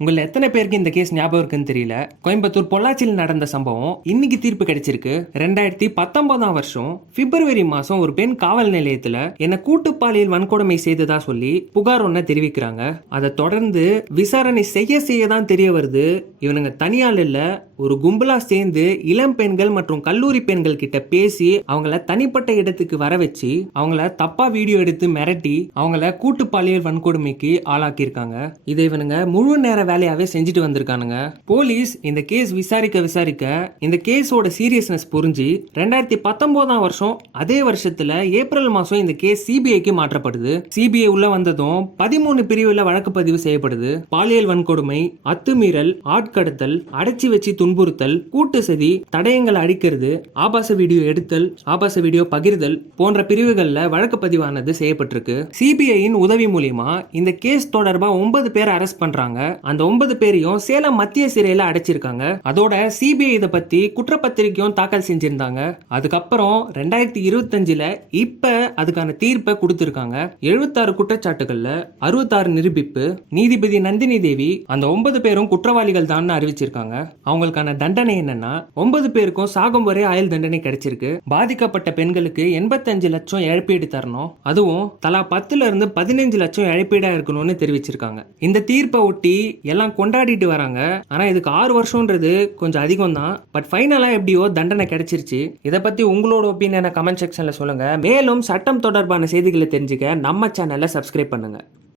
உங்கள எத்தனை பேருக்கு இந்த கேஸ் ஞாபகம் இருக்குன்னு தெரியல. கோயம்புத்தூர் பொள்ளாச்சியில் நடந்த சம்பவம் இன்னைக்கு தீர்ப்பு கிடைச்சிருக்கு. 2019 வருஷம் பிப்ரவரி மாசம் ஒரு பெண் காவல் நிலையத்துல என்ன கூட்டு பாலியல் வன்கொடுமை செய்ததா சொல்லி புகார் ஒன்ன தெரிவிக்கிறாங்க. அதை தொடர்ந்து விசாரணை செய்ய தான் தெரிய வருது, இவனுங்க தனியால் இல்ல, ஒரு கும்பலா சேர்ந்து இளம் பெண்கள் மற்றும் கல்லூரி பெண்கள் கிட்ட பேசி அவங்கள தனிப்பட்ட இடத்துக்கு வர வச்சு அவங்கள தப்பா வீடியோ எடுத்து மிரட்டி அவங்கள கூட்டு பாலியல் வன்கொடுமைக்கு ஆளாக்கியிருக்காங்க. இதை இவனுங்க முழு நேர வேலையாவே செஞ்சுட்டு வந்திருக்கானுங்க. போலீஸ் இந்த கேஸ் விசாரிக்க இந்த கேஸோட சீரியஸ்னஸ் புரிஞ்சு 2019 வருஷம் அதே வருஷத்துல ஏப்ரல் மாசம் இந்த கேஸ் சிபிஐக்கு மாற்றப்படுது. சிபிஐ உள்ள வந்ததும் 13 பிரிவுல வழக்கு பதிவு செய்யப்படுது. பாலியல் வன்கொடுமை, அத்துமீறல், ஆட்கடத்தல், அடைச்சி வச்சு துன்புறுத்தல், கூட்டு சதி, தடயங்களை அழிக்கிறது, ஆபாச வீடியோ எடுத்தல், ஆபாச வீடியோ பகிர்தல் போன்ற பிரிவுகள்ல வழக்கு பதிவானது செய்யப்பட்டிருக்கு. சிபிஐயின் உதவி மூலியமா இந்த கேஸ் தொடர்பா 9 பேரை அரெஸ்ட் பண்றாங்க. அந்த 9 பேரையும் சேலம் மத்திய சிறையில அடைச்சிருக்காங்க. அதோட சிபிஐ இதை பத்தி குற்றப்பத்திரிக்கையும் தாக்கல் செஞ்சிருந்தாங்க. அதுக்கப்புறம் 2025ல இப்ப அதுக்கான தீர்ப்பை கொடுத்திருக்காங்க. 76 குற்றச்சாட்டுகள்ல 66 நிரூபிப்பு. நீதிபதி நந்தினி தேவி அந்த 9 பேரும் குற்றவாளிகள் தான் அறிவிச்சிருக்காங்க. அவங்களுக்கான தண்டனை என்னன்னா 9 பேருக்கும் சாகும் வரை ஆயுள் தண்டனை கிடைச்சிருக்கு. பாதிக்கப்பட்ட பெண்களுக்கு 85 லட்சம் இழப்பீடு தரணும். அதுவும் தலா 10ல இருந்து 15 லட்சம் இழப்பீடா இருக்கணும்னு தெரிவிச்சிருக்காங்க. இந்த தீர்ப்பை ஒட்டி எல்லாம் கொண்டாடிட்டு வராங்க. ஆனா இதுக்கு 6 வருஷம்ன்றது கொஞ்சம் அதிகம் தான். பட் ஃபைனலா எப்படியோ தண்டனை கிடைச்சிருச்சு. இதை பத்தி உங்களோட ஒப்பீனியனை கமெண்ட் செக்ஷன்ல சொல்லுங்க. மேலும் சட்டம் தொடர்பான செய்திகளை தெரிஞ்சுக்க நம்ம சேனலை சப்ஸ்கிரைப் பண்ணுங்க.